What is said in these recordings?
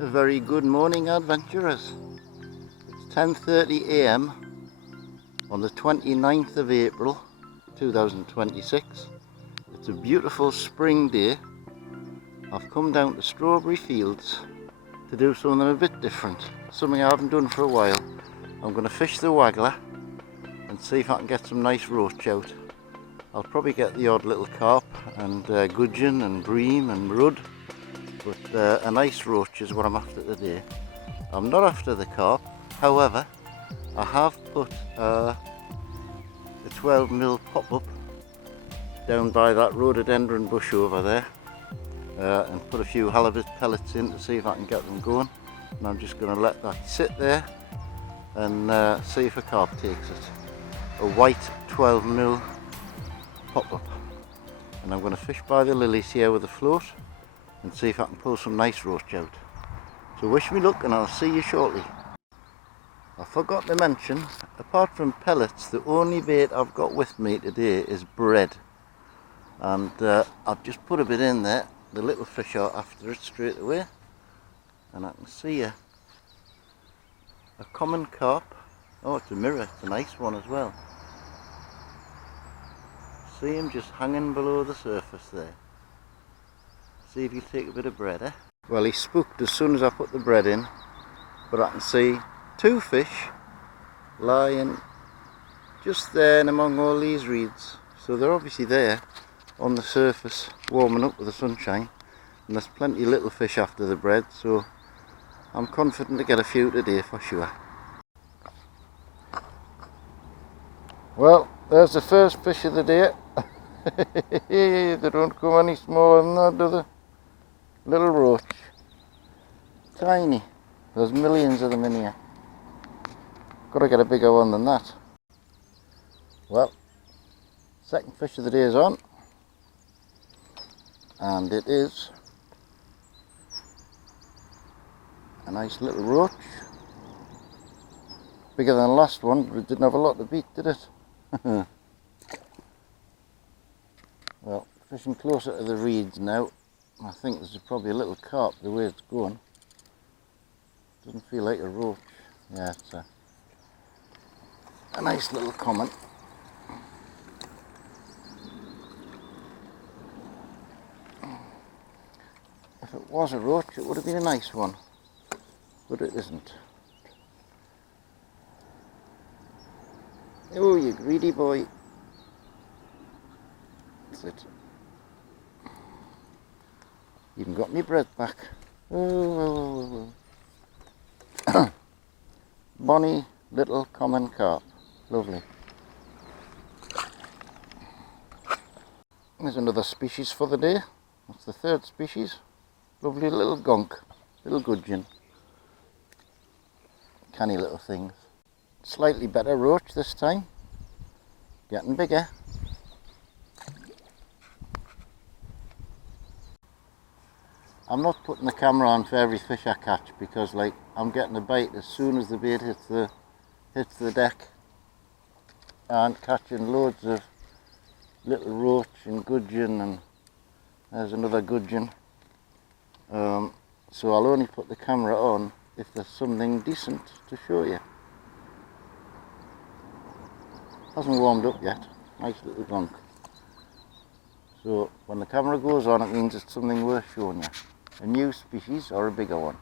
A very good morning, adventurers. It's 10:30 a.m. on the 29th of April 2026. It's a beautiful spring day. I've come down to Strawberry Fields to do something a bit different, something I haven't done for a while. I'm going to fish the Waggler and see if I can get some nice roach out. I'll probably get the odd little carp and gudgeon and bream and rudd, but a nice roach is what I'm after today. I'm not after the carp, however I have put a 12mm pop-up down by that rhododendron bush over there and put a few halibut pellets in to see if I can get them going, and I'm just going to let that sit there and see if a carp takes it. A white 12mm pop-up, and I'm going to fish by the lilies here with a float and see if I can pull some nice roach out. So wish me luck and I'll see you shortly. I forgot to mention, apart from pellets, the only bait I've got with me today is bread, and I've just put a bit in there. The little fish are after it straight away, and I can see a common carp. Oh, it's a mirror, it's a nice one as well. See him just hanging below the surface there. See if you take a bit of bread, eh? Well, he spooked as soon as I put the bread in, but I can see two fish lying just there and among all these reeds. So they're obviously there on the surface, warming up with the sunshine, and there's plenty of little fish after the bread, so I'm confident to get a few today for sure. Well, there's the first fish of the day. They don't come any smaller than that, do they? Little roach. Tiny. There's millions of them in here. Got to get a bigger one than that. Well, second fish of the day is on, and it is a nice little roach. Bigger than the last one, but it didn't have a lot to beat, did it? Well, fishing closer to the reeds now. I think this is probably a little carp the way it's going. Doesn't feel like a roach. Yeah, it's a nice little common. If it was a roach, it would have been a nice one, but it isn't. Oh, you greedy boy. That's it. Even got me bread back. Oh. Bonny little common carp. Lovely. There's another species for the day. That's the third species. Lovely little gunk. Little gudgeon. Canny little things. Slightly better roach this time. Getting bigger. I'm not putting the camera on for every fish I catch, because I'm getting a bite as soon as the bait hits the deck, and catching loads of little roach and gudgeon, and there's another gudgeon. So I'll only put the camera on if there's something decent to show you. Hasn't warmed up yet. Nice little gunk. So when the camera goes on, it means it's something worth showing you. A new species or a bigger one.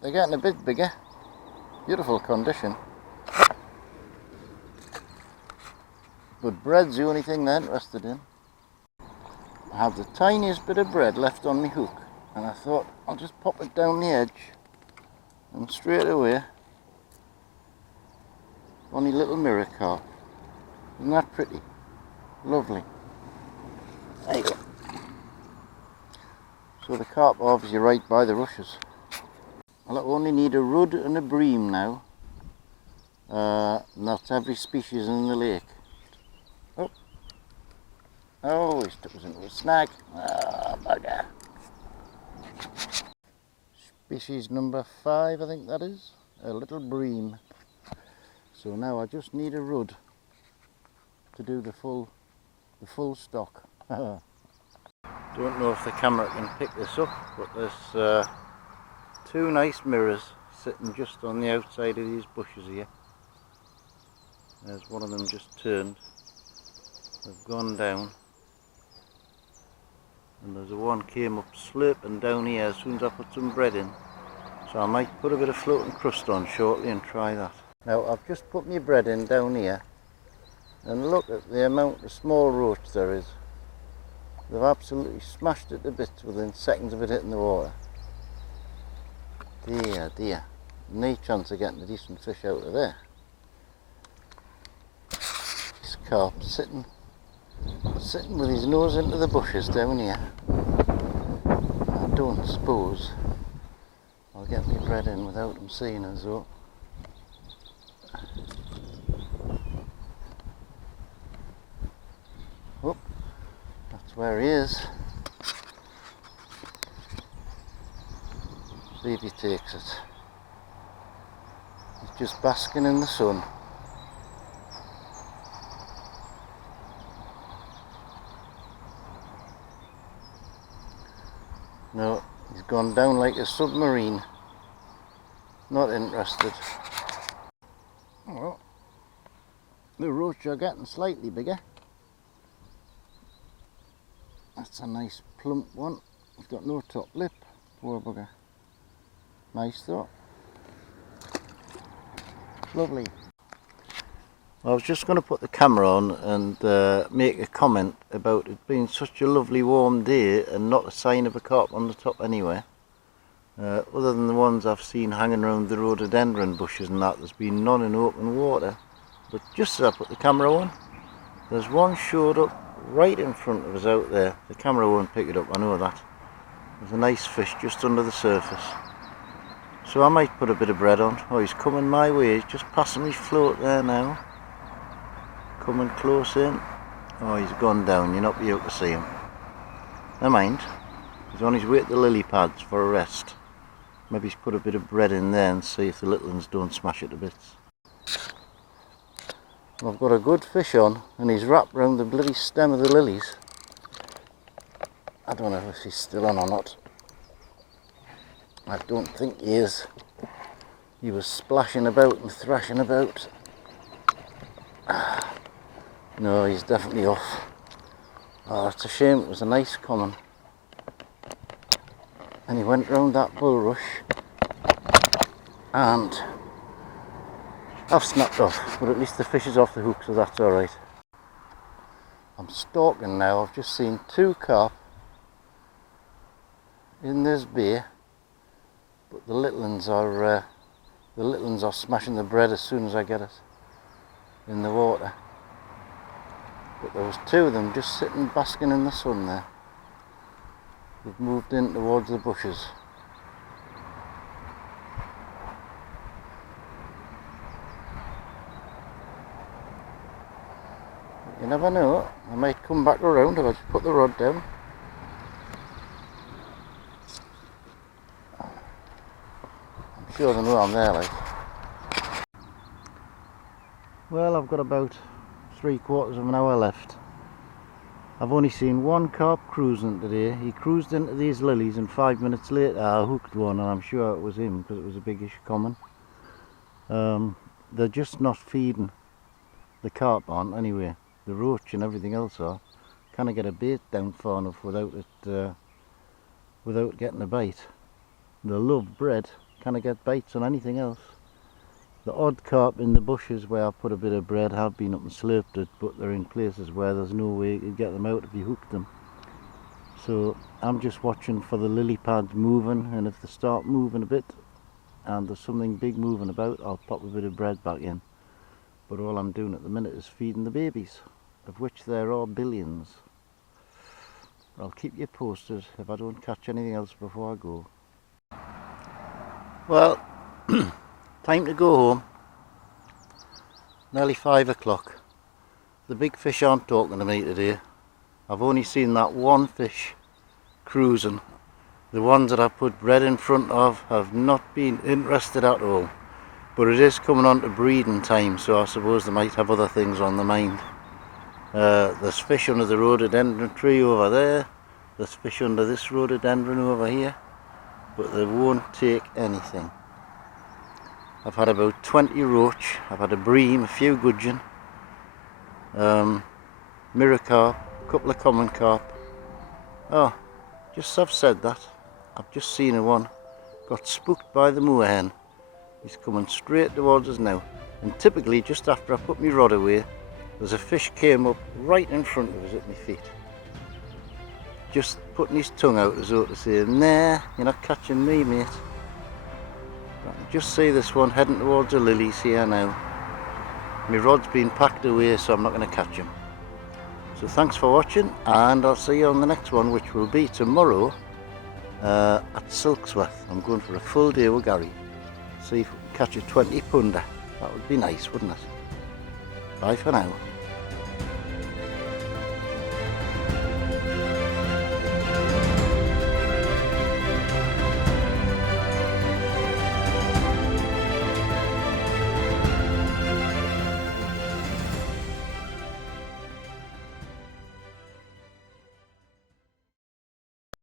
They're getting a bit bigger. Beautiful condition. But bread's the only thing they're interested in. I have the tiniest bit of bread left on my hook, and I thought I'll just pop it down the edge, and straight away, funny little mirror carp. Isn't that pretty? Lovely. There you go. So the carp are obviously right by the rushes. I'll only need a rudd and a bream now. And that's every species in the lake. Oh, he stuck us into a snag. Ah, bugger. Species number 5, I think that is. A little bream. So now I just need a rudd to do the full stock. Don't know if the camera can pick this up, but there's two nice mirrors sitting just on the outside of these bushes here. There's one of them just turned. They've gone down. And there's a one came up slurping down here as soon as I put some bread in. So I might put a bit of floating crust on shortly and try that. Now I've just put my bread in down here. And look at the amount of small roach there is. They've absolutely smashed it to bits within seconds of it hitting the water. Dear, dear. No chance of getting a decent fish out of there. This carp sitting with his nose into the bushes down here. I don't suppose I'll get my bread in without him seeing us though. Oh, that's where he is. See if he takes it. He's just basking in the sun. No, he's gone down like a submarine. Not interested. Well, the roach are getting slightly bigger. That's a nice plump one. He's got no top lip. Poor bugger. Nice though. Lovely. I was just going to put the camera on and make a comment about it being such a lovely warm day and not a sign of a carp on the top anywhere. Other than the ones I've seen hanging around the rhododendron bushes and that, there's been none in open water. But just as I put the camera on, there's one showed up right in front of us out there. The camera won't pick it up, I know that. There's a nice fish just under the surface. So I might put a bit of bread on. Oh, he's coming my way, he's just passing his float there now. Coming close in. Oh, he's gone down, you'll not be able to see him. Never mind, he's on his way to the lily pads for a rest. Maybe he's put a bit of bread in there and see if the little ones don't smash it to bits. I've got a good fish on and he's wrapped round the bloody stem of the lilies. I don't know if he's still on or not. I don't think he is. He was splashing about and thrashing about. No, he's definitely off. Oh, that's a shame, it was a nice common. And he went round that bulrush and I've snapped off, but at least the fish is off the hook, so that's alright. I'm stalking now. I've just seen two carp in this bay, but the little ones are smashing the bread as soon as I get it in the water. But there was two of them just sitting basking in the sun there. They've moved in towards the bushes. But you never know, I might come back around if I just put the rod down. I'm sure they know I'm there, like. Well, I've got about 3/4 of an hour left. I've only seen one carp cruising today. He cruised into these lilies and 5 minutes later I hooked one, and I'm sure it was him because it was a biggish common. They're just not feeding. The carp aren't anyway. The roach and everything else are. Can't get a bait down far enough without getting a bite. They love bread. Can't get bites on anything else. The odd carp in the bushes where I put a bit of bread have been up and slurped it, but they're in places where there's no way you could get them out if you hooked them. So I'm just watching for the lily pads moving, and if they start moving a bit and there's something big moving about, I'll pop a bit of bread back in. But all I'm doing at the minute is feeding the babies, of which there are billions. I'll keep you posted if I don't catch anything else before I go. Well, time to go home. Nearly 5 o'clock. The big fish aren't talking to me today. I've only seen that one fish cruising. The ones that I put bread in front of have not been interested at all. But it is coming on to breeding time, so I suppose they might have other things on their mind. There's fish under the rhododendron tree over there. There's fish under this rhododendron over here. but they won't take anything. I've had about 20 roach, I've had a bream, a few gudgeon, mirror carp, a couple of common carp. Oh, just I've said that, I've just seen a one, got spooked by the moorhen. He's coming straight towards us now, and typically just after I put my rod away, there's a fish came up right in front of us at my feet. Just putting his tongue out as though to say, nah, you're not catching me, mate. I can just see this one heading towards the lilies here now. My rod's been packed away, so I'm not going to catch him. So thanks for watching, and I'll see you on the next one, which will be tomorrow at Silksworth. I'm going for a full day with Gary. See if we can catch a 20 pounder. That would be nice, wouldn't it? Bye for now.